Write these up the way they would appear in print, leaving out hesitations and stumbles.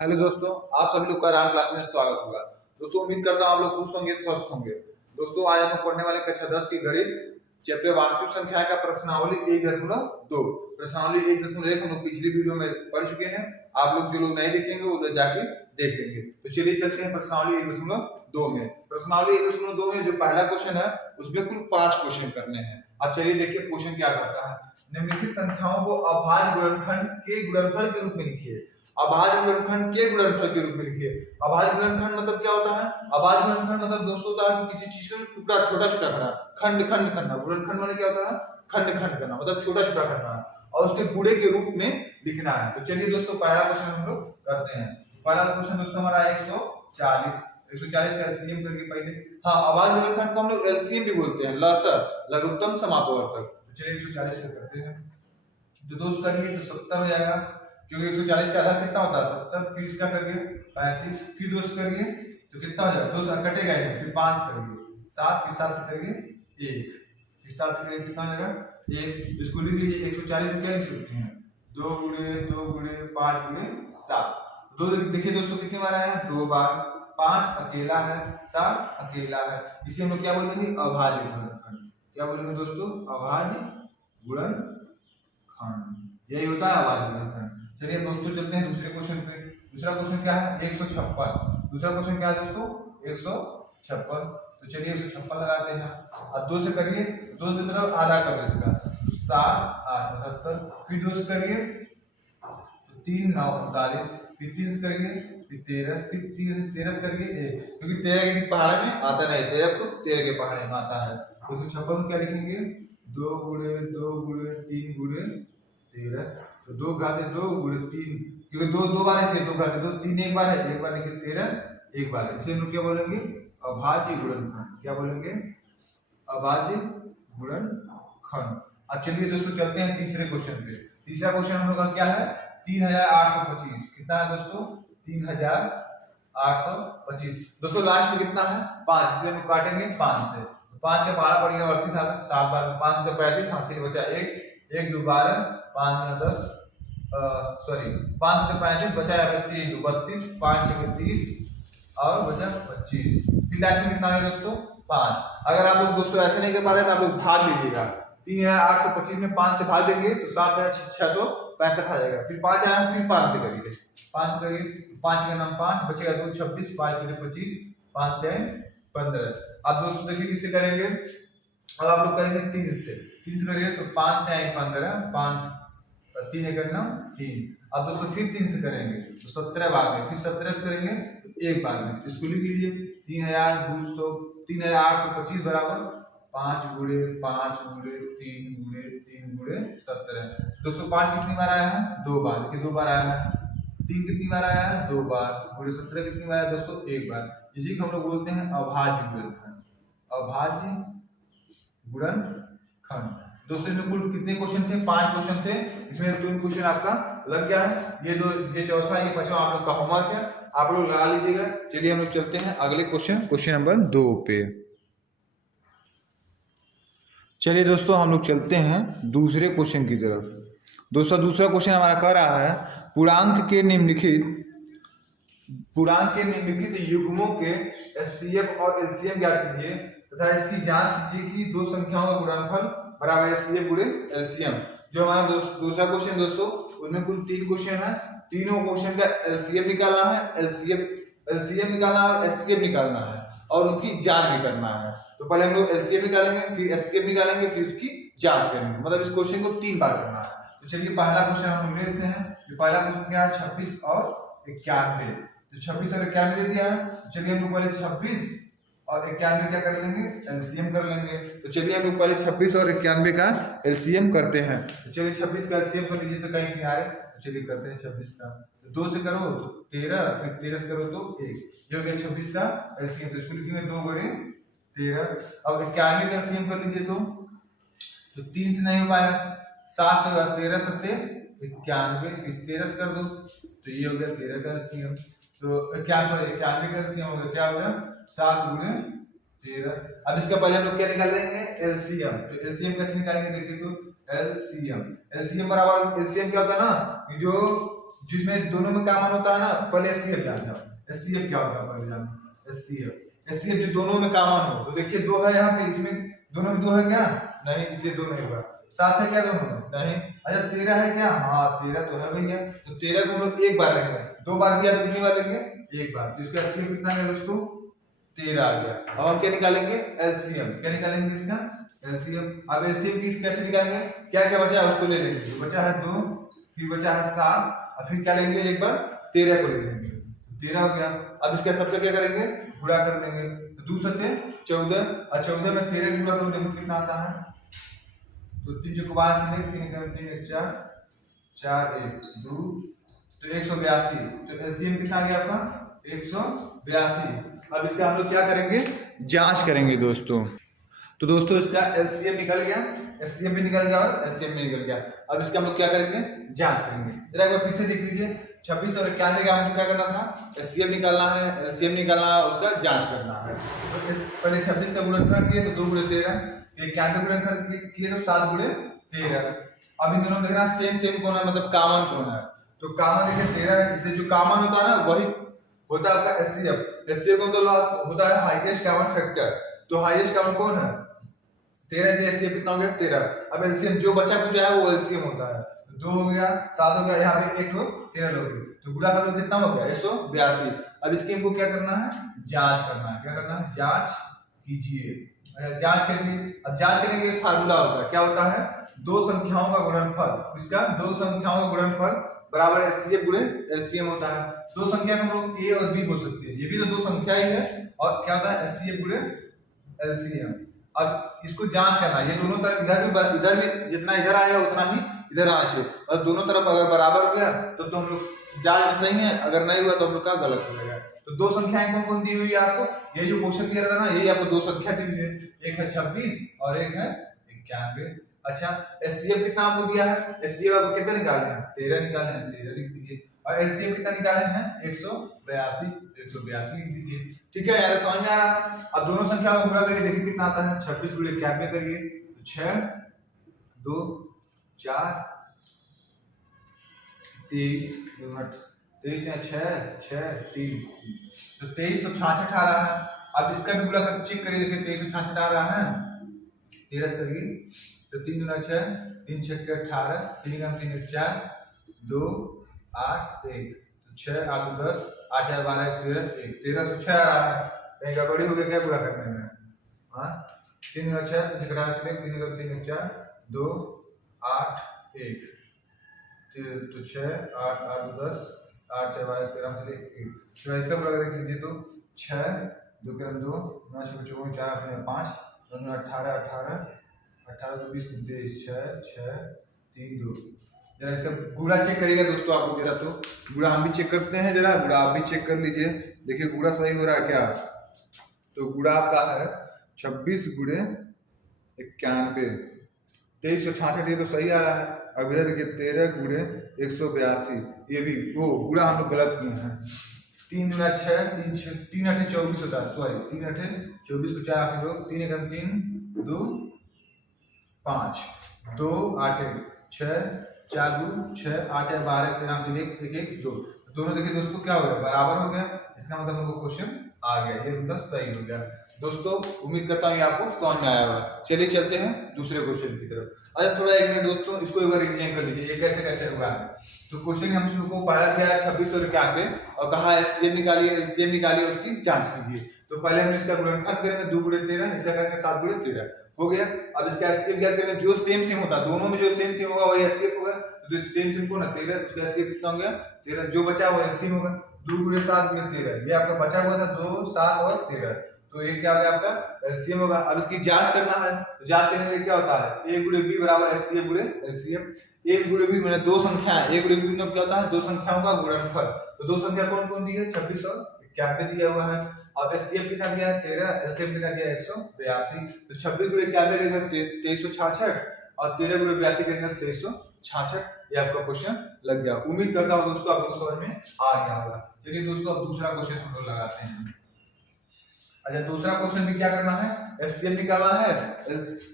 Hello दोस्तों, आप सभी लोग का राम क्लास में स्वागत होगा। दोस्तों उम्मीद करता हूँ आप लोग खुश होंगे, स्वस्थ होंगे। दोस्तों आज हम लोग पढ़ने वाले कक्षा 10 की गणित चैप्टर वास्तविक संख्या का प्रश्नावली 1.2। प्रश्नावली 1.1 हम लोग पिछली वीडियो में पढ़ चुके हैं। आप लोग जो लोग नहीं देखेंगे वो उधर जाके देख लेंगे। तो चलिए चलते हैं प्रश्नावली 1.2 में। प्रश्नावली 1.2 में जो पहला क्वेश्चन है उसमें कुल 5 क्वेश्चन करने हैं। अब चलिए देखिए क्वेश्चन क्या कहता है। निम्नलिखित संख्याओं को अभाज्य गुणनखंड के गुणनफल के रूप में लिखिए। अभाज्य गुणनखंड के गुणनफल के रूप में लिखिए। अभाज्य गुणनखंड मतलब क्या होता है? अभाज्य गुणनखंड मतलब दोस्तों होता है कि किसी चीज का टुकड़ा छोटा छोटा करना, खंड खंड करना। गुणनखंड मतलब क्या होता है? खंड खंड करना, मतलब छोटा छोटा करना और उसके गुणे के रूप में लिखना है। तो चलिए दोस्तों पहला क्वेश्चन हम लोग करते हैं। पहला क्वेश्चन दोस्तों हमारा 140 140 का एलसीएम करके पहले। हाँ, अभाज्य गुणनखंड को हम लोग एलसीएम भी बोलते हैं, लसर लघुत्तम समापवर्तक। तो चलिए 140 का करते हैं। तो दोस्त करेंगे तो 70 हो जाएगा, क्योंकि 140 का आधा कितना होता है 70। फिर इसका करिए 35, फिर 2 से करिए तो कितना हो जाएगा, 2 से कटेगा ही, फिर 5 करिए 7, फिर 7 से करिए 1, फिर 7 से करिए कितना हो जाएगा 1। इसको लिख लीजिए 140 को क्या लिख सकते हैं 2 गुणे 2 गुणे 5 गुणे 7। दो देखिए दोस्तों कितनी बार आया है, 2 बार। 5 अकेला है, 7 अकेला है। इसे हम लोग क्या बोलेंगे, अभाज्य गुणनखंड। क्या बोलेंगे दोस्तों, अभाज्य गुणनखंड। यही होता है अभाज्य गुणनखंड। चलिए दोस्तों चलते हैं दूसरे क्वेश्चन पे। दूसरा क्वेश्चन क्या है, 156। दूसरा क्वेश्चन क्या है दोस्तों, 156। तो चलिए 156 लगाते हैं। अब 2 से करिए, 2 से मतलब आधा करो इसका, 7 8 78। फिर 2 से करिए तो 3 9 39। फिर 3 से करिए फिर 13, फिर 13 से करिए 1, क्योंकि 13 के पहाड़े में आता नहीं, 13 तो 13 के पहाड़े में आता है। तो 156 में क्या लिखेंगे, 2 गुणे 2 गुणे 3 गुणे 13। तो 2 घाते 2 गुणे 3, क्योंकि 2 2 बार है, 2 घाते 2 3 एक बार है, एक बार लिखे 13 एक बार। इसे हम क्या बोलेंगे, अभाज्य गुणनखंड। क्या बोलेंगे, अभाज्य गुणनखंड। अब चलिए दोस्तों चलते हैं तीसरे क्वेश्चन पे। तीसरा क्वेश्चन हम लोग का क्या है, 3825। कितना है दोस्तों, 3825। दोस्तों लास्ट में कितना है 5, इसलिए हम काटेंगे 5 से। 5 का पहाड़ा पड़ गया 38 है, 7 बार 5 तो 35, हाथ से बचा 1 1 2 12, 5 9 10, सॉरी 5 से 35 बचा है 3 2 32, 5 6 30 और बचा 25। फिर लास्ट में कितना है दोस्तों 5। अगर आप लोग दोस्तों ऐसे नहीं कर पा रहे हैं तो आप लोग भाग दीजिएगा। 3825 में 5 से भाग देंगे तो 7665 आ जाएगा। फिर 5 आया, फिर 5 से करिए, 5 से करिए, 5 का नाम 5 बचेगा 2 26, 5 5 25, 5 3 15। अब दोस्तों देखिए किससे करेंगे, अब आप लोग करेंगे 3 से। 3 से करिए तो 5 3 15, 5 3 1 9 3। अब दोस्तों फिर 3 से करेंगे तो 17 बार में, फिर 17 से करेंगे तो एक बार में। इसको लिख लीजिए 3825 बराबर 5 गुणे 5 गुणे 3 गुणे 3 गुणे 17। दोस्तों 5 कितनी बार आया है, 2 बार। देखिए 2 बार आया है। 3 कितनी बार आया है, 2 बार। गुणे 17 कितनी बार आया दोस्तों, एक बार। इसी को हम लोग बोलते हैं अभाज्य गुणनखंड। अभाज्य गुणनखंड। दोस्तों में कुल कितने क्वेश्चन थे, 5 क्वेश्चन थे। इसमें 3 क्वेश्चन आपका लग गया है। ये चौथा ये पांचवा आप लोग का होमवर्क है, आप लोग लगा लीजिएगा। चलिए हम लोग चलते हैं अगले क्वेश्चन नंबर 2 पे। चलिए दोस्तों हम लोग चलते हैं दूसरे क्वेश्चन की तरफ। दोस्तों दूसरा क्वेश्चन हमारा कह रहा है, पूर्णांक के निम्नलिखित युग्मों के एचसीएफ और एलसीएम ज्ञात कीजिए तथा इसकी जांच कीजिए कि दो संख्याओं का गुणनफल बराबर एचसीएफ गुणे एलसीएम। जो हमारा दूसरा क्वेश्चन दोस्तों, उसमें कुल 3 क्वेश्चन है। तीनों क्वेश्चन का एलसीएम निकालना है, एलसीएम निकालना है और एचसीएफ निकालना है और उनकी जांच भी करना है। तो पहले हम लोग एलसीएम निकालेंगे, फिर एचसीएफ निकालेंगे, फिर उसकी जांच करेंगे। मतलब इस क्वेश्चन को 3 बार करना है। तो चलिए पहला क्वेश्चन हम लोग लेते हैं। जो पहला क्वेश्चन क्या है, 26 और 91। तो 26 और 91 दे दिया है। चलिए हम लोग पहले 26 और 91 क्या कर लेंगे, एलसीएम कर लेंगे। तो चलिए हम लोग पहले 26 और 91 का एलसीएम करते हैं। तो चलिए 26 का एलसीएम कर लीजिए तो कहीं किनारे। तो चलिए करते हैं 26 का। तो 2 से करो तो 13, फिर 13 से करो तो 1, ये हो गया 26 का एलसीएम। तो इसको लिखेंगे 2 गुणे 13। अब 91 का एलसीएम कर लीजिए तो 3 से नहीं हो पाएगा, 7 से होगा, 13 सत्ते 91, फिर 13 से कर दो तो ये हो गया 13 का एलसीएम। तो क्या सॉरी 91 का एलसीएम हो गया, क्या हो गया 7 गुणे 13। अब इसका पहले हम लोग क्या निकाल देंगे, एलसीएम। तो एलसीएम कैसे निकालेंगे देखिए, तो एलसीएम बराबर, एलसीएम क्या होता है ना, जो जिसमें दोनों में क्या मान होता है ना, पहले एचसीएफ जान जाओ, एचसीएफ क्या होता है पहले जानो, एचसीएफ जो दोनों में क्या मान हो, तो देखिए 2 है यहाँ पे, इसमें दोनों में 2 है क्या, नहीं, इसलिए 2 नहीं होगा। 7 है क्या दोनों में, नहीं। अच्छा 13 है क्या, हाँ 13 तो है भैया, तो 13 को हम लोग एक बार लेंगे, 2 बार दिया तो कितनी बार लेंगे, एक बार, तो इसका एचसीएफ कितना है दोस्तों, 13 आ गया। अब हम क्या निकालेंगे, एलसीएम, क्या निकालेंगे इसका, एलसीएम। अब एलसीएम की कैसे निकालेंगे, क्या क्या बचा है उसको ले लेंगे, जो बचा है 2, फिर बचा है 7, और फिर क्या लेंगे, एक बार 13 को ले लेंगे, 13 हो गया। अब इसका सबका क्या करेंगे, गुणा कर लेंगे, तो 2 सत्ते 14, और 14 में 13 गुणा करो, देखो कितना आता है, तो 3 जो 12 से 3 1 4 4 1 2, तो 182, तो एलसीएम कितना आ गया आपका, 182। अब इसका हम लोग क्या करेंगे, जांच करेंगे दोस्तों। तो दोस्तों इसका एलसीएम निकल गया, एचसीएफ भी निकल गया और एलसीएम भी निकल गया। अब इसका हम लोग क्या करेंगे, जांच करेंगे। जरा एक बार फिर से देख लीजिए, 26 और 91 का हमको क्या करना था, एचसीएफ निकालना है, एलसीएम निकालना है, उसका जांच करना है। तो इस पहले 26 का गुणनखंड किए तो 2 गुणे 13, 91 गुणनखंड किए तो 7 गुणे 13। अब इन दोनों में देखना सेम सेम कौन है, मतलब कॉमन कौन है, तो कॉमन देखिए 13 है, इसलिए जो कॉमन होता है ना वही होता है आपका एचसीएफ। एचसीएफ का मतलब होता है हाईएस्ट कॉमन फैक्टर, तो हाईएस्ट कॉमन कौन है, 13 से एचसीएफ कितना हो गया, 13। अब एलसीएम जो बचा कुछ है वो एलसीएम होता है, 2 हो गया, 7 हो गया, यहाँ पे 1 हो 13 लोगे, तो गुणा कर दो कितना हो गया, 182। अब इसकी हमको क्या करना है, जांच करना है, क्या करना है, जांच कीजिए। जांच करेंगे, अब जांच करने के लिए फार्मूला होता है, क्या होता है, दो संख्याओं का गुणनफल, इसका दो संख्याओं का गुणनफल बराबर एचसीएफ गुणे एलसीएम होता है। दो संख्या को हम लोग ए और बी बोल सकते हैं, ये भी तो दो संख्या ही है, और क्या होता है एचसीएफ गुणे एलसीएम। अब इसको जांच करना है, ये दोनों तरफ इधर भी जितना इधर आएगा उतना ही इधर आना चाहिए, और दोनों तरफ अगर बराबर हो गया तो हम लोग जांच में सही है, अगर नहीं हुआ तो हम लोग का गलत हो जाएगा। तो दो संख्याएं कौन कौन दी हुई है आपको, ये जो क्वेश्चन दिया था ना, यही आपको दो संख्या दी हुई है, एक है 26 और एक है 91। अच्छा एचसीएफ कितना आपको दिया है, एचसीएफ आपको कितना निकालना है, 13 निकालना है, 13 लिख दीजिए, और एलसीएम कितना निकालना है, 182 लिख दीजिए। ठीक है, यार समझ में आ रहा है। अब दोनों संख्याओं को गुणा करके देखिए कितना आता है, 26 गुणे 91 करिए, 6 2 4 23 23 6 6 3, तो 2366 आ रहा है। अब इसका भी गुणा करके चेक करिए, देखिए 2366 आ रहा है, 13 करिए, तो 3 गुना 6 3 6 18, 3 कम 3 4 2 8 1, 6 8 10 8 4 12 13 1, 1306 आ रहा है। कहीं गड़बड़ी हो गई क्या पूरा करने में, हाँ 3 गुना 6 3 घटा 3 कम 3 4 2 8 1, तो 6 8 8 10 8 4 12 13 से 1, तो इसका पूरा देख लीजिए, तो 6 2 क्रम 2 9 6 4 4 5 9 18 18 18 2 20 23 6 6 3 2। जरा इसका गुणा चेक करिएगा दोस्तों, आपको जरा तो गुणा हम भी चेक करते हैं, जरा गुणा आप भी चेक कर लीजिए, देखिए गुणा सही हो रहा है क्या। तो गुणा आपका है 26 गुणे 91, 2366, ये तो सही आ रहा है। अब इधर देखिए 13 गुणे 182, ये भी वो गुणा हम लोग गलत किए हैं। 3 गुना 6 3 8 24 होता है, सॉरी 3 8 24 को 4 से 2 3 1 3 2 5 2 8 6 4 2 6 8 12 13 से 1 1 2, दोनों देखिए दोस्तों क्या हो गया, बराबर हो गया, इसका मतलब हमको क्वेश्चन आ गया, ये मतलब सही हो गया। दोस्तों उम्मीद करता हूँ ये आपको समझ में आया होगा। चलिए चलते हैं दूसरे क्वेश्चन की तरफ। अच्छा थोड़ा 1 मिनट दोस्तों, इसको एक बार रिवीजन कर लीजिए, ये कैसे कैसे होगा। तो क्वेश्चन हम लोग को पहला किया है 26 और 91, और कहा एचसीएम निकालिए, एलसीएम निकालिए, उसकी जांच कीजिए। तो पहले हम इसका गुणनखंड करेंगे, 2 गुणे 13, ऐसा करेंगे 7 गुणे 13 हो गया। अब इसका एचसीएफ क्या करेंगे, जो सेम होता है दोनों में, जो सेम होगा वही एचसीएफ होगा, तो सेम को ना 13, उसका एचसीएफ कितना हो गया 13, जो बचा वो एलसीएम होगा। 2 गुणे 7 गुणे 13, ये आपका बचा हुआ था 2 7 और 13, तो ये क्या हो गया आपका एलसीएम होगा। अब इसकी जांच करना है, तो जांच करने के लिए क्या होता है, a गुणे b बराबर एचसीएफ गुणे एलसीएम। a गुणे b मैंने दो संख्या है, a गुणे b मतलब क्या होता है, दो संख्याओं का गुणनफल। तो दो संख्या कौन कौन दी है, 26 और 91 दिया हुआ है, और एचसीएफ कितना दिया है 13, एलसीएम कितना दिया है 182। तो 26 गुणे 91 करेंगे 2366, और 13 गुणे 82 करेंगे 2366। ये आपका क्वेश्चन लग गया। उम्मीद करता हूँ दोस्तों आप लोगों को समझ में आ गया होगा। चलिए दोस्तों अब दूसरा क्वेश्चन हम लोग लगाते हैं। अच्छा दूसरा क्वेश्चन भी क्या करना है, एचसीएफ निकालना है,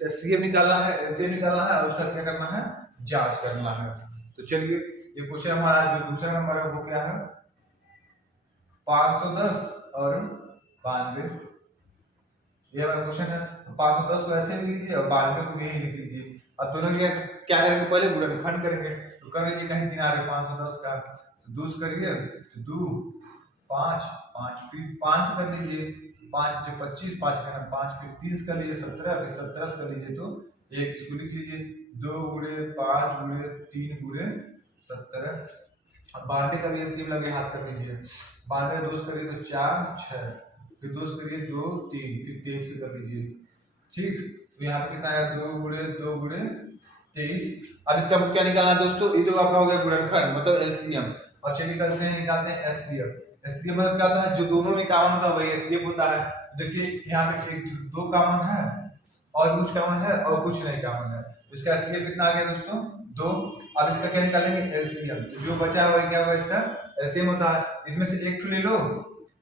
एचसीएफ निकालना है, एलसीएम निकालना है, और उसका क्या करना है, जांच करना है। तो चलिए ये क्वेश्चन हमारा जो दूसरा नंबर है वो क्या है 510 और 92। ये हमारा क्वेश्चन है। 510 को ऐसे लिख लीजिए और 92 को भी यही लिख लीजिए। अब दोनों की क्या करेंगे, पहले गुणनखंड करेंगे। तो कर लीजिए कहीं किनारे 510 का तो 2 करिए तो 2 5 5 फिर 5 से कर लीजिए 5 × 25 5 का 5 फिर 30 कर लीजिए 17 फिर 17 कर लीजिए तो एक इसको लिख लीजिए 2 × 5 × 3 × 17। अब 92 का भी सेम लगे हाथ कर लीजिए 92 2 करिए तो 4 6 फिर 2 करिए 2 3 फिर 23 से कर लीजिए। ठीक, तो यहाँ पे कितना आया 2 × 2 × 23। अब इसका क्या निकालना है दोस्तों, ये तो आपका हो गया गुणनखंड मतलब एलसीएम। और चलिए निकालते हैं एचसीएफ। एचसीएफ मतलब क्या होता है जो दोनों में कॉमन होता है वही एचसीएफ होता है। देखिए यहाँ पे एक 2 कॉमन है और कुछ कॉमन है और कुछ नहीं कॉमन है, इसका एचसीएफ कितना आ गया दोस्तों 2। अब इसका क्या निकालेंगे एलसीएम, जो बचा है वही क्या होगा इसका एलसीएम होता है। इसमें से एक ले लो,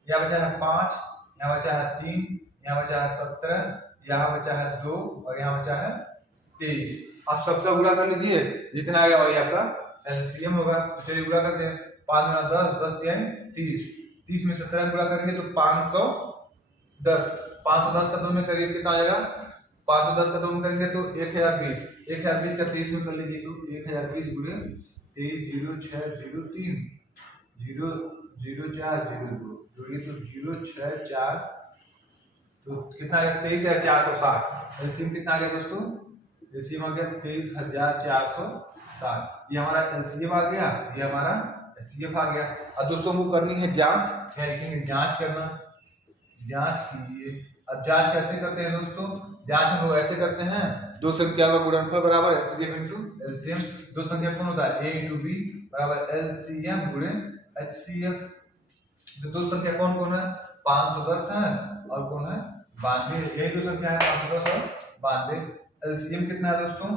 यहाँ बचा है 5, यहाँ बचा है 3, यहाँ बचा है 17, यहाँ बचा है 2 और यहाँ बचा है 23। आप सबका गुणा कर लीजिए, जितना आएगा वही आपका एलसीएम होगा। तो चलिए गुणा करते हैं 5 × 10 10 यानी 30, 30 में 17 गुणा करेंगे तो 510, 510 का 2 में करिए कितना आ जाएगा 510 का 2 में करेंगे तो 1020, 1020 का 23 में कर लीजिए तो 1020 × 23 0 6 0 3 0 0 4 0 2 जोड़िए तो 0 6 4 तो कितना आ गया 23460। एलसीएम कितना आ गया दोस्तों, एलसीएम आ गया 23460। ये हमारा एलसीएम आ गया, ये हमारा एचसीएफ आ गया। अब दोस्तों हमको करनी है जांच, क्या लिखेंगे जांच करना, जांच कीजिए। अब जांच कैसे करते हैं दोस्तों, जांच हम लोग ऐसे करते हैं दो संख्या का गुणनफल बराबर एचसीएफ × एलसीएम। दो संख्या कौन होता है a × b बराबर एलसीएम × एचसीएफ। तो दो संख्या कौन कौन है 510 है और कौन है 92, यही दो संख्या है 510 और 92। एलसीएम कितना है दोस्तों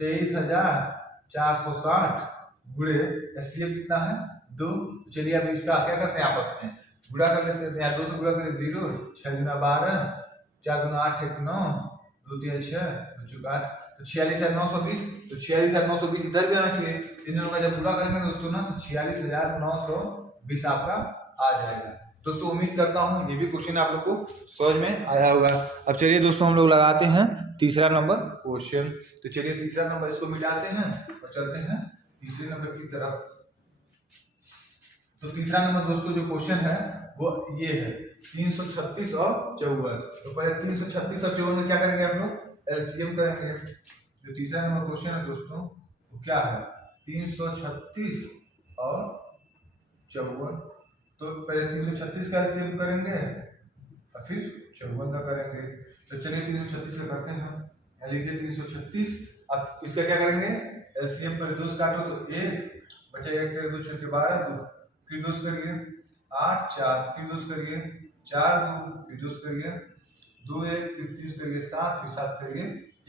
23460 गुणे एचसीएफ कितना है 2। चलिए अब इसका क्या करते हैं आपस में गुणा कर लेते हैं। यहाँ 2 से गुणा करें 0, 6 × 12 4 × 8 1 9 2 3 6 2 4 8 तो 46,920। तो 46,920 इधर भी आना चाहिए। इन दोनों का जब गुणा करेंगे दोस्तों ना तो 46,920 आपका आ जाएगा। दोस्तों उम्मीद करता हूँ ये भी क्वेश्चन आप लोग को समझ में आया होगा। अब चलिए दोस्तों हम लोग लगाते हैं तीसरा नंबर क्वेश्चन। तो चलिए तीसरा नंबर इसको मिटाते हैं और चलते हैं तीसरे नंबर की तरफ। तो तीसरा नंबर दोस्तों जो क्वेश्चन है वो ये है 336 और 54। तो पहले 336 और 54 में क्या करेंगे हम लोग एलसीएम करेंगे। जो तीसरा नंबर क्वेश्चन है दोस्तों वो क्या है 336 और 54। तो पहले 336 का एलसीएम करेंगे और फिर 54 का करेंगे। तो चलिए 336 का करते हैं, लिखिए 336। अब इसका क्या करेंगे एलसीएम पर 2 से काटो तो 1 बचा 1 3 2 6 12 2 फिर 2 करिए 8 4 फिर 2 करिए 4 2 फिर 2 करिए 2 1 फिर 30 करिए 7 फिर 7 करिए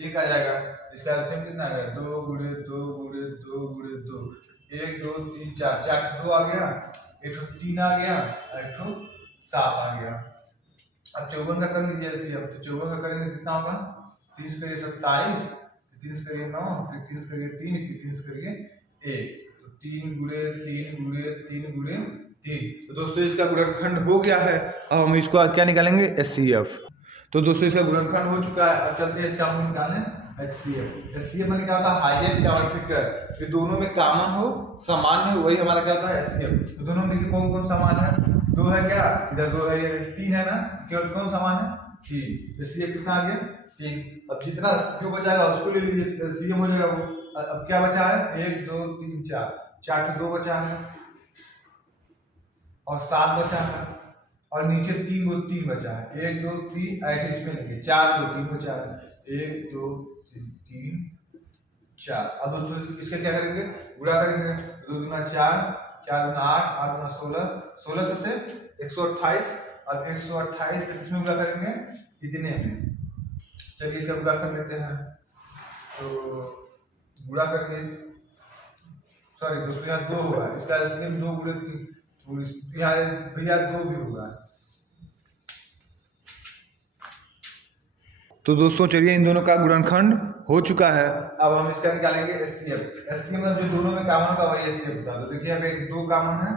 1 आ जाएगा। इसका एलसीएम कितना आ गया 2 × 2 × 2 × 2 1 2 3 4 4 2 आ गया, एक 3 आ गया, एक 7 आ गया। अब 54 का कर लीजिए एलसीएम। तो 54 का करेंगे कितना होगा 30 करिए 27 30 करिए 9 फिर 30 करिए 3 फिर 30 करिए 1 तो 3 × 3 × 3 × 3। तो दोस्तों इसका गुणनखंड हो गया है। अब हम इसको क्या निकालेंगे एचसीएफ। तो दोस्तों इसका गुणनखंड हो चुका है। अब चलते हैं इसका हम निकालें एचसीएफ। एचसीएफ में क्या होता है हाईएस्ट कॉमन फैक्टर, जो दोनों में कॉमन हो सामान्य हो वही हमारा क्या होता है एचसीएफ। तो दोनों में कौन कौन समान है 2 है क्या, इधर 2 है, ये 3 है ना, केवल कौन समान है 3। एचसीएफ कितना आ गया 3। अब जितना जो बचाएगा उसको ले लीजिए एलसीएम हो जाएगा वो। अब क्या बचा है 1 2 3 4 4 2 बचा है और 7 बचा है और नीचे 3 बचा है 1 2 3 ऐसे इसमें लिखिए 4 2 3 बचा है 1 2 3 4। अब दोस्तों इसके क्या करेंगे गुणा करेंगे 2 दूना 4 4 दूना 8 8 दूना 16 16 से 128। अब 128 इसमें गुणा करेंगे इतने में। चलिए इसे गुणा कर लेते हैं। तो गुणा करेंगे सॉरी दोस्तों यहाँ 2 होगा, इसका एलसीएम 2 × 3 यहाँ भैया 2 भी होगा। तो दोस्तों चलिए इन दोनों का गुणनखंड हो चुका है। अब हम इसका निकालेंगे एचसीएफ। एचसीएफ में जो दोनों में कॉमन का वही एचसीएफ होता है। तो देखिए अब एक 2 कॉमन है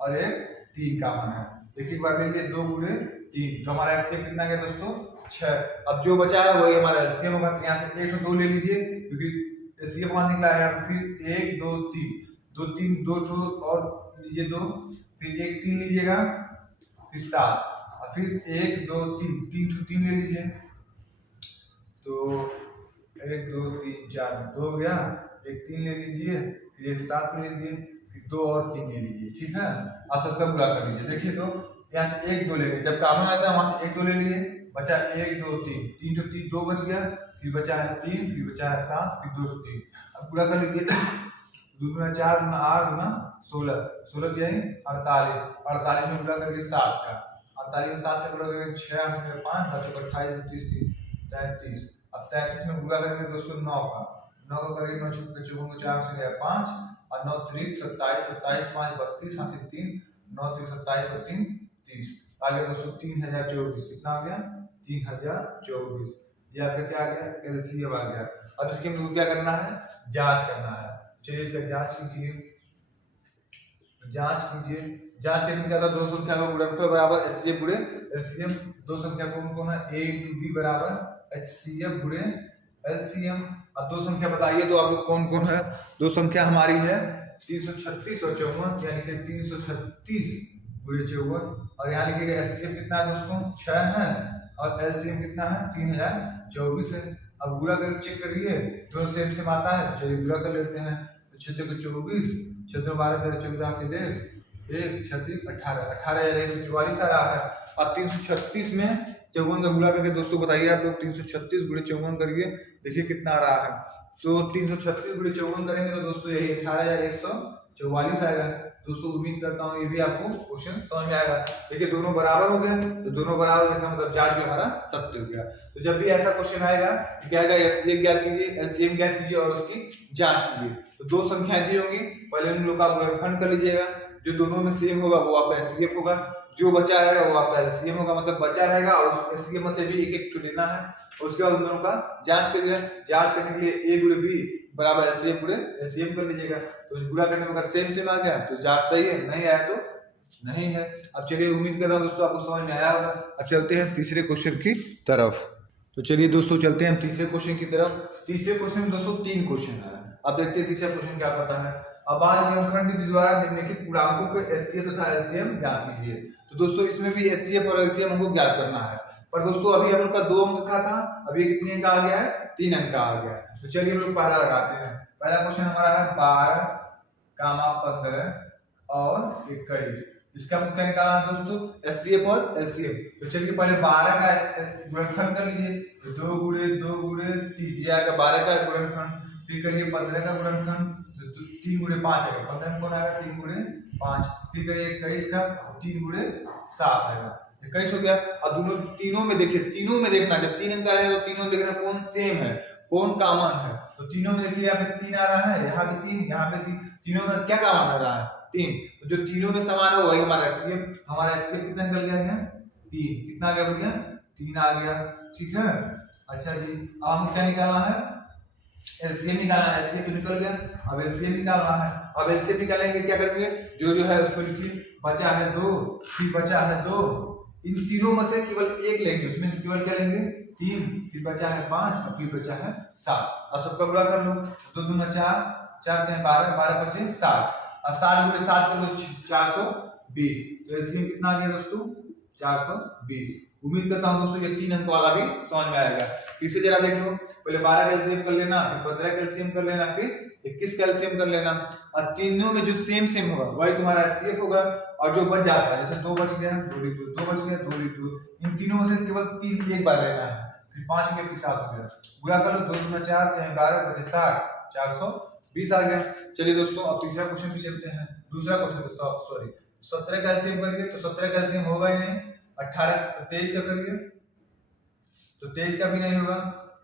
और एक 3 कॉमन है। देखिए एक बार लीजिए 2 गुणे 3, तो हमारा एचसीएफ कितना गया दोस्तों 6। अब जो बचा है वही हमारा एलसीएम होगा। यहाँ से 1 और 2 ले लीजिए क्योंकि एचसीएफ वहां निकला है। फिर 1 2 3 2 3 2 और ये 2, फिर 1 3 लीजिएगा, फिर 7, फिर 1 2 3 3 ले लीजिए। तो 1 2 3 4 2 हो गया, 1 3 ले लीजिए, फिर 1 7 ले लीजिए, फिर 2 और 3 ले लीजिए। ठीक है, आप सबका पूरा कर लीजिए। देखिए तो यहाँ से 1 2 लेंगे, जब कॉमन आता है वहां से 1 2 ले लिए, बचा 1 2 3 3 तो 3 2 बच गया, फिर बचा है 3, फिर बचा है 7, फिर 2 3। अब पूरा कर लीजिए। 2 दूना 4 दूना 8 दूना 16, 16 जाए 48, 48 में पूरा करके 7 का, 48 में 7 से पूरा करके 6 में 5 7 28 29 33। अब 33 में पूरा करेंगे दोस्तों 9 का, 9 का करेंगे 9 छक्के 54 4 से गया 5 और 9 3 27 27 5 32 यहाँ से 3 9 3 27 और 3 30। आ गया दोस्तों 3024। कितना आ गया 3024। ये आपका क्या आ गया एलसीएम आ गया। अब इसके में क्या करना है, जांच करना है। चलिए इसका जांच कीजिए। जांच कीजिए, जांच करने में क्या था, दो संख्या का गुणनफल बराबर एचसीएफ गुणे एलसीएम। दो संख्या कौन कौन है, ए टू बी बराबर एचसीएफ गुणे एलसीएम। अब दो संख्या बताइए तो आप लोग कौन कौन है। दो संख्या हमारी है 336 और 54, यानी कि 336 गुणे 54। और यहाँ लिखिएगा एचसीएफ कितना है दोस्तों 6 है और एलसीएम कितना है 3024 है। अब गुणा करके चेक करिए दोनों सेम सेम आता है, तो चलिए गुणा कर लेते हैं। तो 6 को 24, 6 12 13 14 से दे 1 36 18 18144 आ रहा है। अब 336 में 54 का गुणा करके दोस्तों बताइए आप लोग 336 गुणे 54 करिए, देखिए कितना आ रहा है। तो 336 गुणे 54 करेंगे तो दोस्तों यही 18144 आएगा। दोस्तों उम्मीद करता हूँ ये भी आपको क्वेश्चन समझ में आएगा। देखिए दोनों बराबर हो गए, तो दोनों बराबर इसका मतलब जांच भी हमारा सत्य हो गया। तो जब भी ऐसा क्वेश्चन आएगा तो क्या आएगा, एचसीएफ ज्ञात कीजिए, एलसीएम ज्ञात कीजिए और उसकी जांच कीजिए। तो दो संख्याएं दी होंगी, पहले उन लोग का गुणनखंड कर लीजिएगा, जो दोनों में सेम होगा वो आपका एचसीएफ होगा, जो बचा रहेगा वो आपका एलसीएम होगा। मतलब बचा रहेगा और एलसीएम से भी एक एक लेना है। उसके बाद उन दोनों का जांच करिए। जांच करने के लिए ए गुणे बी बराबर एचसीएफ गुणे एलसीएम कर लीजिएगा। तो गुणा करने में अगर सेम सेम आ गया तो जांच सही है, नहीं आया तो नहीं है। अब चलिए उम्मीद करता हूँ दोस्तों आपको समझ में आया होगा। अब चलते हैं तीसरे क्वेश्चन की तरफ। तो चलिए दोस्तों चलते हैं तीसरे क्वेश्चन की तरफ। तीसरे क्वेश्चन में दोस्तों 3 क्वेश्चन है। अब देखते हैं तीसरा क्वेश्चन क्या करता है। अब गुणनखंड के द्वारा निम्नलिखित पूर्णांकों को एचसीएफ तथा एलसीएम ज्ञात कीजिए। तो दोस्तों इसमें भी एचसीएफ और एलसीएम हमको ज्ञात करना है, पर दोस्तों अभी हम लोग का 2 अंक का था, अभी ये कितने अंक आ गया है 3 अंक का आ गया है। तो चलिए हम लोग पहला लगाते हैं। पहला क्वेश्चन हमारा है 12, 15 और 21। इसका मुख्य निकालना है दोस्तों एचसीएफ और एलसीएम। तो चलिए पहले 12 का गुणनखंड कर लीजिए। तो 2 गुणे 3 ये आएगा 12 का गुणनखंड। फिर करिए 15 का गुणनखंड, तो 3 गुणे 5 आएगा। 15 में कौन आएगा 3 गुणे 5। फिर करिए 21 का 3 गुणे 7 आएगा। 21 हो गया। अब दोनों तीनों में देखिए, तीनों में देखना, जब 3 अंक आएगा तो तीनों में देखना कौन सेम है कौन कॉमन है। तो तीनों में देखिए यहाँ पे 3 आ रहा है, यहाँ पे 3, यहाँ पे 3, तीनों में क्या कॉमन आ रहा है 3। तो जो तीनों में समान है वही हमारा एचसीएफ। हमारा एचसीएफ कितना निकल गया 3। कितना आ गया भैया 3 आ गया। ठीक है, अच्छा जी। अब हम क्या निकालना है एलसीएम निकालना है। एलसीएम निकल गया, अब एलसीएम निकालना है। अब एलसीएम निकालेंगे क्या करेंगे, जो है उसको लिखिए। बचा है 2, फिर बचा है 2, इन तीनों में से केवल एक लेंगे, उसमें से केवल क्या लेंगे 3, फिर बचा है 5 और फिर बचा है 7। अब सबका गुणा कर लो। 2 दूना 4, 4 3 12, 12 बचे 60 और 60 गुणे 7 कर लो 420। तो एलसीएम कितना आ गया दोस्तों 420। उम्मीद करता हूं दोस्तों ये 3 अंक वाला भी समझ में आएगा। इसे जरा देख लो, पहले 12 का एलसीएम कर लेना, फिर 15 का एलसीएम कर लेना, फिर 21 का एलसीएम कर लेना। और तीनों में जो सेम सेम होगा वही तुम्हारा एचसीएफ होगा। और जो बच जाता है, जैसे 2 बच गया 2 लिख दो, 2 बच गया 2 लिख दो, इन तीनों में से केवल 3 एक बार लेना है। फिर 5 हो गया, फिर 7 हो गया। गुणा कर लो, 2 दूना 4 3 12 बचे 60, 420 आ गया। चलिए दोस्तों अब तीसरा क्वेश्चन पे चलते हैं। दूसरा क्वेश्चन सॉरी 17 का एलसीएम करिए, तो 17 का एलसीएम होगा ही नहीं। 23 का करिए तो 23 का भी नहीं होगा।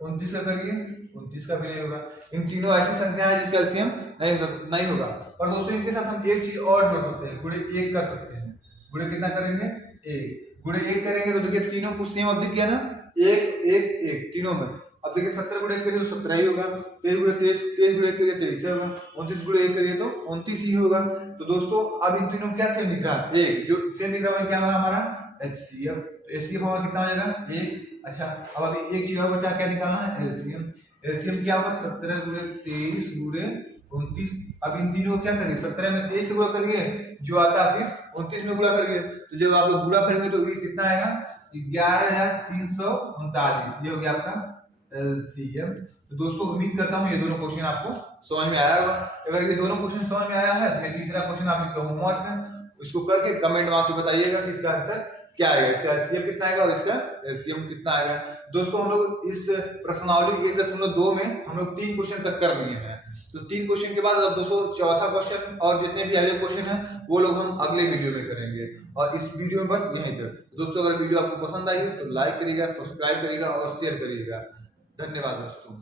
29 का करिए 29 का भी नहीं होगा। इन तीनों ऐसी संख्या है जिसका एलसीएम नहीं होगा। पर दोस्तों इनके साथ हम एक चीज और जोड़ सकते हैं, गुणे 1 कर सकते हैं। गुणे कितना करेंगे 1, गुणे 1 करेंगे तो देखिए तीनों कुछ सेम अब दिख गया ना, 1 1 1 तीनों में। अब देखिए 17 गुणे 1 करिए तो 17 ही होगा, 23 गुणे 23 23 गुणे 1 करिए 23 होगा, 29 गुणे 1 करिए तो 29 ही होगा। तो दोस्तों अब इन तीनों में क्या सेम दिख रहा है? 1 जो सेम दिख रहा है क्या है हमारा एचसीएफ। तो एचसीएफ हमारा कितना हो जाएगा 1। अच्छा अब अभी एक चीज और बचा, क्या निकालना है? एलसीएम। एलसीएम क्या होगा? 17 गुणे 23 गुणे 29। अब इन तीनों को क्या करिए? 17 में 23 से गुणा करिए, जो आता है फिर 29 में गुणा करिए। तो जब आप लोग गुणा करेंगे तो ये कितना आएगा? 11,339। ये हो गया आपका एलसीएम। तो दोस्तों उम्मीद करता हूँ ये दोनों क्वेश्चन आपको समझ में आया होगा। अगर ये दोनों क्वेश्चन समझ में आया है तो ये तीसरा क्वेश्चन आपके होमवर्क है, उसको करके कमेंट बॉक्स में बताइएगा कि इसका आंसर क्या आएगा, इसका एलसीएम कितना आएगा और इसका एलसीएम कितना आएगा। दोस्तों हम लोग इस प्रश्नावली 1.2 में हम लोग 3 क्वेश्चन तक कर लिए हैं। तो 3 क्वेश्चन के बाद अब दोस्तों चौथा क्वेश्चन और जितने भी अगले क्वेश्चन हैं वो लोग हम अगले वीडियो में करेंगे। और इस वीडियो में बस यहीं तक। दोस्तों अगर वीडियो आपको पसंद आई हो तो लाइक करिएगा, सब्सक्राइब करिएगा और शेयर करिएगा। धन्यवाद दोस्तों।